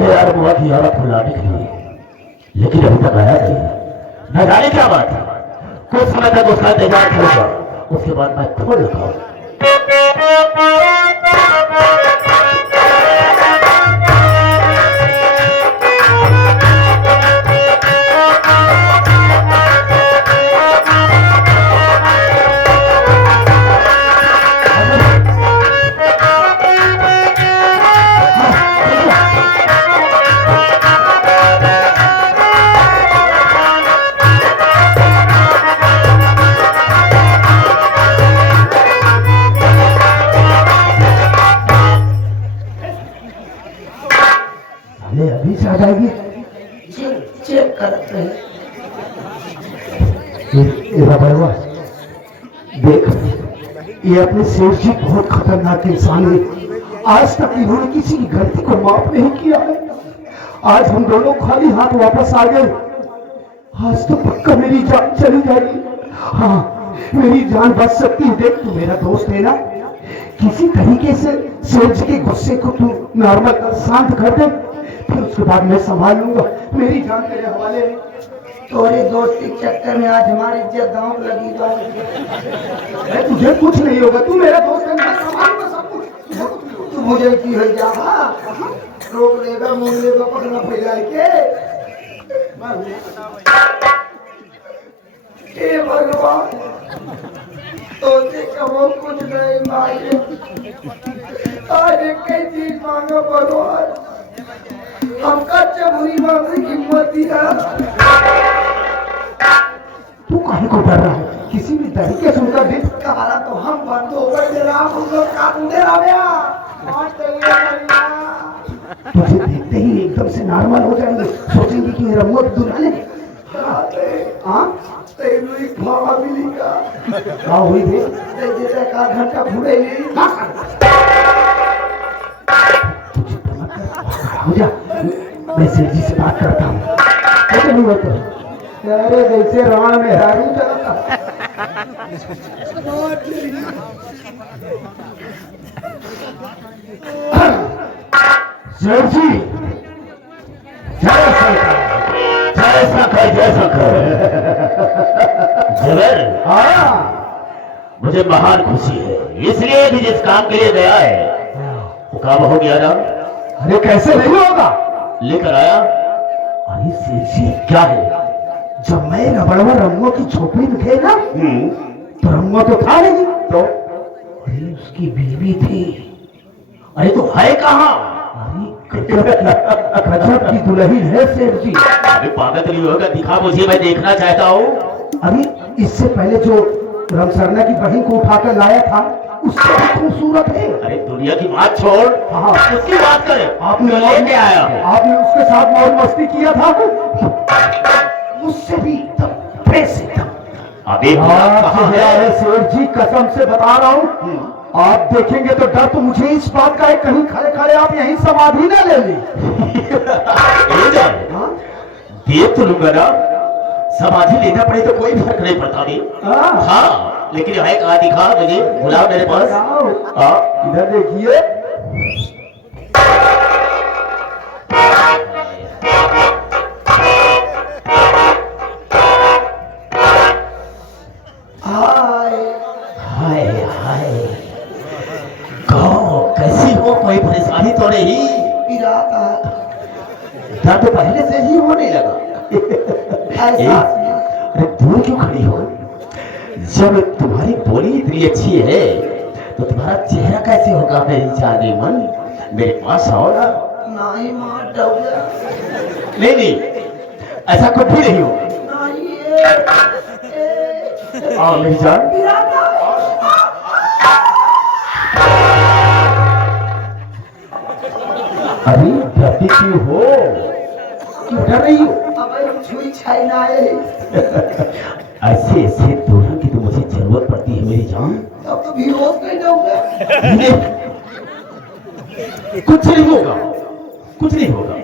है यार बुआ की औरत को लाने के लिए, लेकिन अभी तक आया नहीं। न जाने क्या बात है। कुछ समय तक उसका इंतजार करूंगा, उसके बाद मैं खोल लगाऊं। अभी से आ जाएगी। चेक करते हैं। देख, ये अपने सेठ जी बहुत खतरनाक इंसान है। आज तक इन्होंने किसी की गलती को माफ नहीं किया है। आज हम दोनों खाली हाथ वापस आ गए। आज तो पक्का मेरी जान चली जाएगी। हाँ, मेरी जान बच सकती है। देख, तू मेरा दोस्त है ना, किसी तरीके से सेठ जी के गुस्से को तू नॉर्मल कर, शांत कर दे, फिर उसके बाद मैं संभाल लूंगा। मेरी जान तेरे हवाले है। तोरी दोस्ती के चक्कर में आज हमारी इज्जत दांव लगी। तुझे कुछ नहीं होगा, तू मेरा दोस्त है, मैं संभालूंगा सब कुछ। तू मुझे की हो जा, रोक लेगा, मोड़ लेगा, पकड़ना पड़ेगा के भगवान, तो कहो कुछ नहीं मांगे। आज कई चीज मांगो भगवान, हमका चबुरी मांगने की हिम्मत दिया। तू काहे को डर रहा है? किसी भी तरीके से उनका दिल कहारा तो हम बंद हो गए, तेरा हम लोग काटूं दे रहा। तुझे देखते ही एकदम से नॉर्मल हो जाएंगे, सोचेंगे कि मेरा मुंह दुल्हन है। हाँ, तेनू एक भावा मिली का। हाँ हुई दे, जैसे का घंटा फुड़ेली। हो जा, मैं सेठ जी से बात करता हूँ। कैसे नहीं होता? अरे जैसे रावण में हारू चलता। सेठ जी, जय शंकर, जय शंकर, जय शंकर। जबर, हाँ, मुझे महान खुशी है, इसलिए भी जिस काम के लिए गया है वो काम हो गया ना। अरे कैसे नहीं होगा? लेकर आया। अरे सेठ जी, क्या है? जब मैं रबड़वा रंगों की झोपड़ी में गए ना, तो रंगो तो था नहीं, तो अरे उसकी बीवी थी। अरे तो है कहाँ? अरे गजब की दुल्हन है सेठ जी। अरे पागल नहीं होगा, दिखा मुझे, मैं देखना चाहता हूँ। अरे इससे पहले जो रमसरना की बहन को उठाकर लाया था, उससे भी खूबसूरत है। अरे दुनिया की बात छोड़, हाँ उसकी बात करें। आपने लेके आया, आपने उसके साथ मौज मस्ती किया था, उससे भी फ्रेश एकदम। अभी सेठ जी, कसम से बता रहा हूँ, आप देखेंगे तो डर तो मुझे इस बात का है, कहीं खड़े खड़े आप यहीं समाधि ना ले ली। देख तो लूंगा ना, समाधि लेना पड़े तो कोई फर्क नहीं पड़ता भी। हाँ, लेकिन है कहाँ, दिखा मुझे, बुलाओ मेरे पास। इधर देखिए। हाय हाय, कहो कैसी हो? कोई परेशानी तो नहीं? दर्द पहले से ही होने लगा। अरे दूर क्यों खड़ी हो? जब तुम्हारी बोली इतनी अच्छी है तो तुम्हारा चेहरा कैसे होगा मेरी जाने मन? मेरे पास आओ ना। नहीं नहीं नहीं, ऐसा कुछ भी नहीं हो। आओ मेरी जान। अरे डरती क्यों हो? क्यों डर रही हो? ऐसे ऐसे दोनों की तो मुझे जरूरत पड़ती है मेरी जान। तब तो बेहोश नहीं जाऊंगा। कुछ नहीं होगा, कुछ नहीं होगा।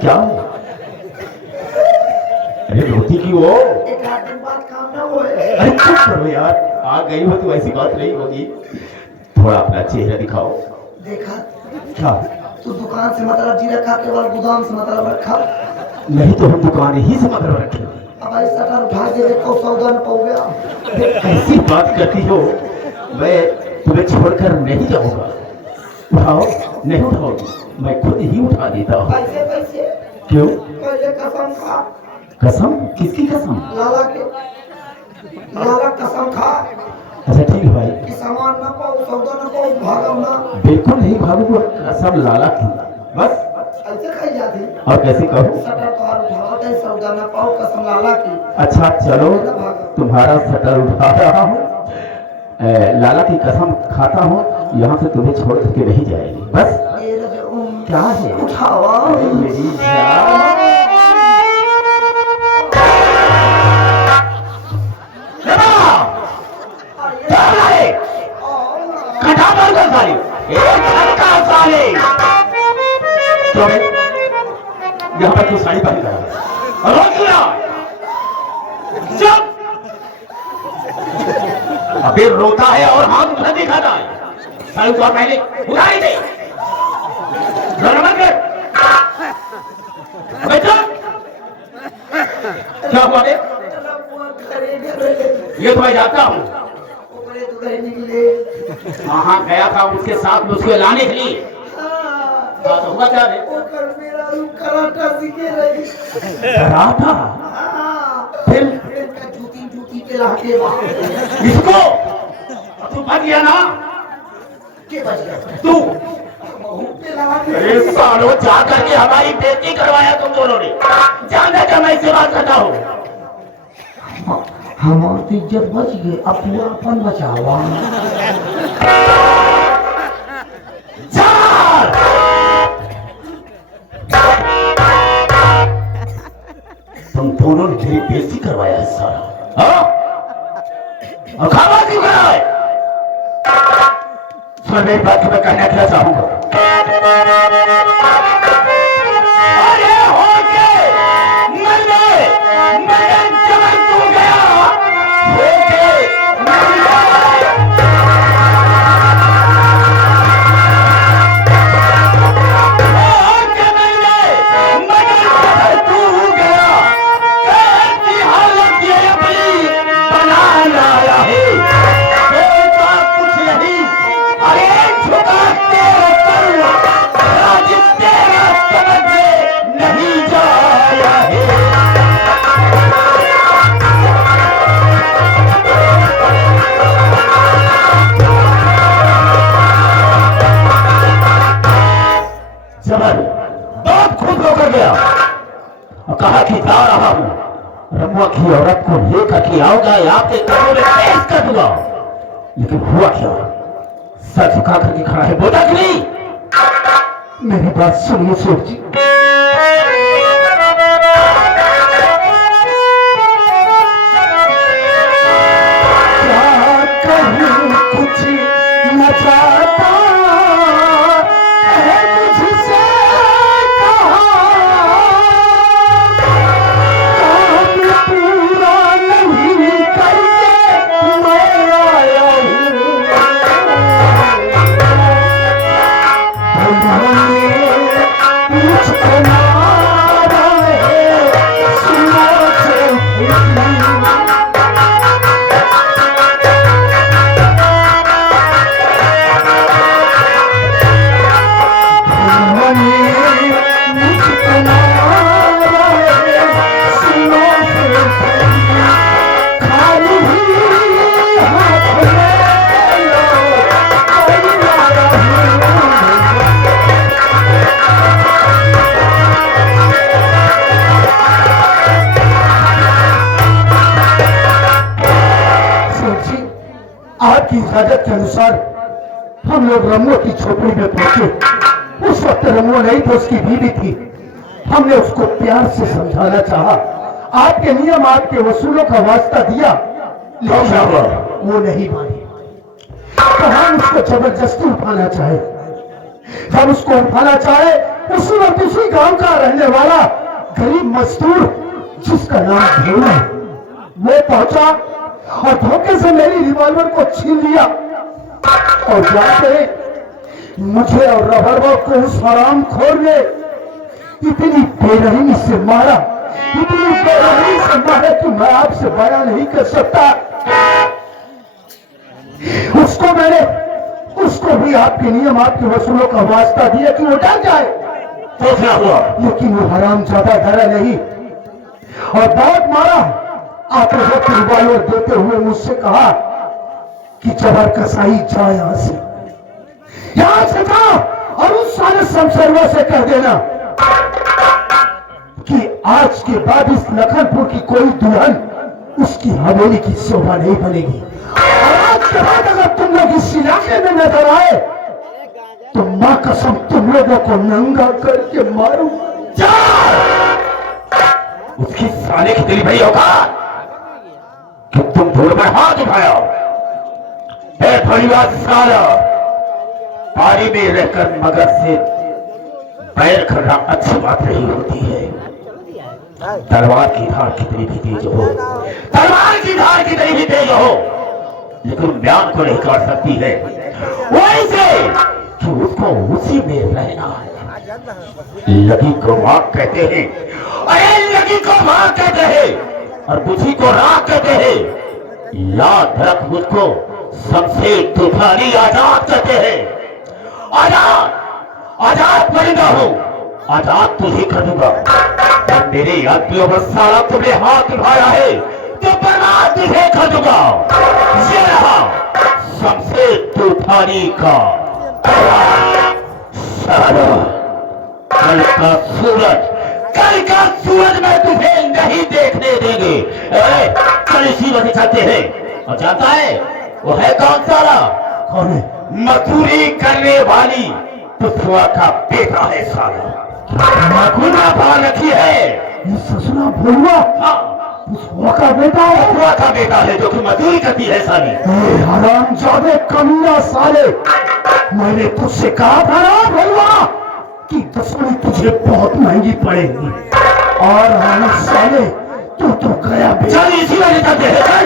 क्या? अरे रोती क्यों हो? एक आध दिन बाद काम ना होए। अरे चुप करो यार, आ गई हो तो ऐसी बात नहीं होगी। थोड़ा अपना चेहरा दिखाओ। देखा क्या? तू दुकान से मतलब जी रखा केवल गोदाम से मतलब रखा। नहीं तो हम दुकान ही से मतलब रखे। अब भाई शटर उठा के देखो सौदा न पाओ गया। ऐसी बात करती हो, मैं तुम्हें छोड़कर नहीं जाऊंगा। उठाओ, नहीं उठाओगी, मैं खुद ही उठा देता हूँ। पैसे पैसे क्यों? पहले कसम खा। कसम? किसकी कसम? लाला के, लाला कसम खा अच्छा ठीक है भाई, कि सामान न पाओ सौदा न पाओ भागम ना। बिल्कुल नहीं भागूंगा, कसम लाला की। बस ऐसे खाई जाती। और कैसे कहूँ? शटर तो उठाओ कहीं सौदा न पाओ कसम लाला की। अच्छा चलो, तुम्हारा शटर उठा रहा हूँ, लाला की कसम खाता हूँ, यहाँ से तुम्हें छोड़ के नहीं जाएगी। बस क्या है? उठाओ मेरी जान। कटा मार दो साली, एक झटका साले। क्यों बे? यहाँ पर क्यों साड़ी पहन कर और क्यों ना? चुप! अबे रोता है और हाथ उठा दिखाता है। साड़ी उतार पहले, उठाई दे। रोना मत कर। अबे चुप! क्या हुआ बे? ये तो मैं जानता हूँ। वहाँ गया था उसके साथ में उसको लाने के लिए। तो हुआ क्या बे? कराटा सीखे रही। कराटा? फिर जूती जूती पे लाके इसको तू बच गया ना? के बच गया तू? पे लगा के। अरे सालो, जा करके हमारी बेइज्जती करवाया तुम दोनों ने। जानता क्या मैं इससे बात करता हूँ? हमारी इज्जत बच गई, अब पूरा अपन बचावा। तुम दोनों ने मेरी बेइज्जती करवाया है सारा, हाँ? और खामोश क्यों करा है? सुन मेरी बात, मैं कहना क्या चाहूंगा। अरे हो के मैंने जबर तू गया, हो के कहा कि जा रहा हूं, रमुआ की औरत को लेकर के आऊंगा, आपके कदमों में पेश कर दूंगा। लेकिन हुआ क्या? सर झुका करके खड़ा है, बोला कि नहीं? मेरी बात सुनिए सेठ जी। क्या कहूं कुछ न चाहता है मुझसे कहा, काम पूरा नहीं करके मैं आया हूँ। मुझको मारा है सुना आपकी इजाजत के अनुसार हम लोग रमुआ की झोपड़ी में पहुंचे। उस वक्त रमुआ नहीं तो उसकी बीवी थी। हमने उसको प्यार से समझाना चाहा, आपके नियम आपके वसूलों का वास्ता दिया, लेकिन वो नहीं मानी। तो हम उसको जबरदस्ती उठाना चाहे। जब उसको उठाना चाहे, उस वक्त उसी गांव का रहने वाला गरीब मजदूर जिसका नाम भेड़ू है, वो पहुंचा और धोखे से मेरी रिवॉल्वर को छीन लिया और जाते मुझे और रबरबो को उस हरामखोर ने इतनी बेरहमी से मारा, इतनी बेरहमी से मारा कि मैं आपसे बयान नहीं कर सकता। उसको भी आपके नियम, आपके वसूलों का वास्ता दिया कि वो डर जाए। तो क्या हुआ? लेकिन वो हराम ज्यादा डरा नहीं और बहुत मारा। आते वक्त रिवॉल्वर देते हुए मुझसे कहा कि जबर कसाई जाओ, यहां से जाओ और उस सारे शमशेरवा से कह देना कि आज के बाद इस लखनपुर की कोई दुल्हन उसकी हवेली की शोभा नहीं बनेगी। और आज के बाद अगर तुम लोग इस इलाके में नजर आए तो मां कसम तुम लोगों को नंगा करके मारूं। उसकी साले की दिली भई होगा कि तुम धूल पर हाथ उठाया। थोड़ी बात साला, पारी में रहकर मगर से पैर करना अच्छी बात नहीं होती है। तलवार की धार कितनी भी तेज हो, तलवार की धार कितनी भी तेज हो, लेकिन म्यान को नहीं काट सकती है। वैसे कि उसको उसी में रहना है। लगी को मां कहते हैं, अरे लगी को मां कहते हैं और बुझी को राख कहते हैं। लात रख मुझको शमशेर तूफानी आजाद कहते हैं। आजाद, आजाद परिंदा हो, आजाद तुझे कर दूंगा। मेरे यात्रियों पर सारा तुमने हाथ उठाया है तो बर्बाद तुझे कर दूंगा। ये रहा शमशेर तूफानी का सारा। कल का सूरज में तुझे नहीं देखने देंगे। कल इसी वजह चलते हैं। और जानता है वो है कौन साला? कौन है? मजदूरी करने वाली पुथुआ का बेटा है साला। मकुना भाग रखी है। ये ससुरा भोलुआ पुथुआ का बेटा है। पुथुआ का बेटा है जो कि मजदूरी करती है साली। हरामजादे कमीना साले, मैंने तुझसे कहा था ना भोलुआ कि दुश्मनी तुझे बहुत महंगी पड़ेगी। और हम साले तू तो गया। चल इसी वजह चलते हैं। चल